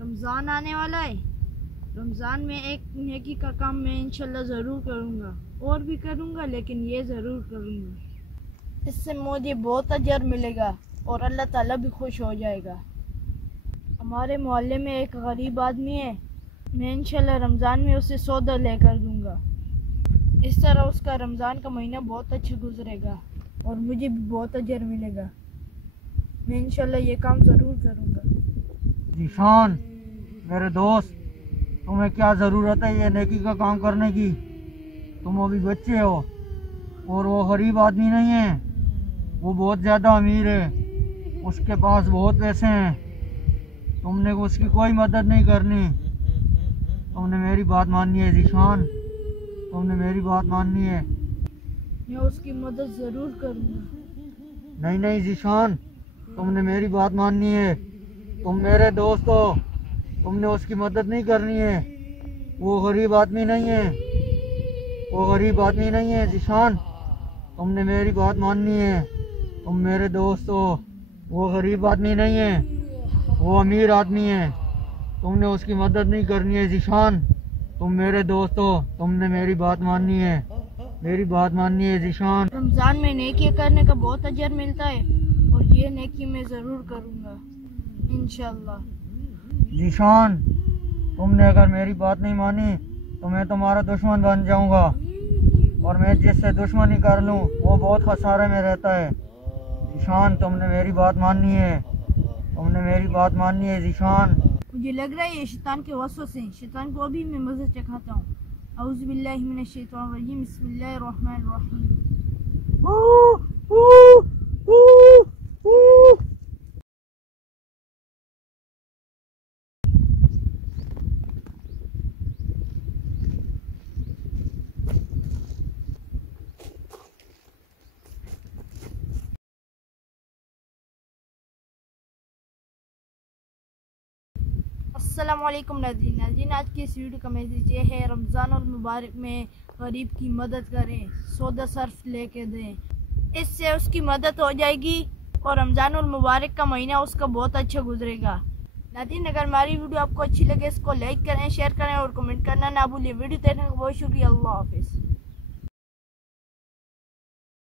रमज़ान आने वाला है। रमज़ान में एक नेकी का काम मैं इंशाल्लाह ज़रूर करूँगा, और भी करूँगा, लेकिन ये ज़रूर करूँगा। इससे मुझे बहुत अजर मिलेगा और अल्लाह ताला भी खुश हो जाएगा। हमारे मोहल्ले में एक गरीब आदमी है, मैं इंशाल्लाह रमज़ान में उसे सौदा लेकर दूँगा। इस तरह उसका रमज़ान का महीना बहुत अच्छा गुजरेगा और मुझे भी बहुत अजर मिलेगा। मैं इंशाल्लाह ये काम ज़रूर करूँगा। जीशान मेरे दोस्त, तुम्हें क्या ज़रूरत है ये नेकी का काम करने की? तुम अभी बच्चे हो और वो गरीब आदमी नहीं है, वो बहुत ज़्यादा अमीर है, उसके पास बहुत पैसे हैं। तुमने उसकी कोई मदद नहीं करनी। तुमने मेरी बात माननी है जीशान, तुमने मेरी बात माननी है। मैं उसकी मदद ज़रूर करूँगा। नहीं नहीं जीशान, तुमने मेरी बात माननी है। तुम मेरे दोस्त हो, तुमने उसकी मदद नहीं करनी है। वो गरीब आदमी नहीं है, वो गरीब आदमी नहीं है जीशान, तुमने मेरी बात माननी है। तुम मेरे दोस्त हो, वो गरीब आदमी नहीं है, वो अमीर आदमी है। तुमने उसकी मदद नहीं करनी है जीशान, तुम मेरे दोस्त हो, तुमने मेरी बात माननी है, मेरी बात माननी है जीशान। रमज़ान में नेकी करने का बहुत अजर मिलता है और ये नेकी मैं ज़रूर करूँगा इंशाल्लाह। जीशान, तुमने अगर मेरी बात नहीं मानी तो मैं तुम्हारा दुश्मन बन जाऊंगा, और मैं जिससे दुश्मनी कर लूं वो बहुत खसारे में रहता है। जीशान, तुमने मेरी बात माननी है, तुमने मेरी बात माननी है जीशान। मुझे लग रहा है ये शैतान के वसवसे हैं। शैतान को अभी मैं मज़ा चखाता हूँ। औज़ु बिल्लाहि मिनश शैतानिर रजीम, बिस्मिल्लाहिर रहमानिर रहीम। अस्सलामुअलैकुम नाज़रीन, आज की इस वीडियो का मैसेज ये है, रमज़ान और मुबारक में गरीब की मदद करें, सौदा सर्फ लेके दें, इससे उसकी मदद हो जाएगी और रमज़ान और मुबारक का महीना उसका बहुत अच्छा गुजरेगा। नाज़रीन, अगर हमारी वीडियो आपको अच्छी लगे इसको लाइक करें, शेयर करें और कमेंट करना ना भूलिए। वीडियो देखने का बहुत शुक्रिया। अल्लाह हाफिज़।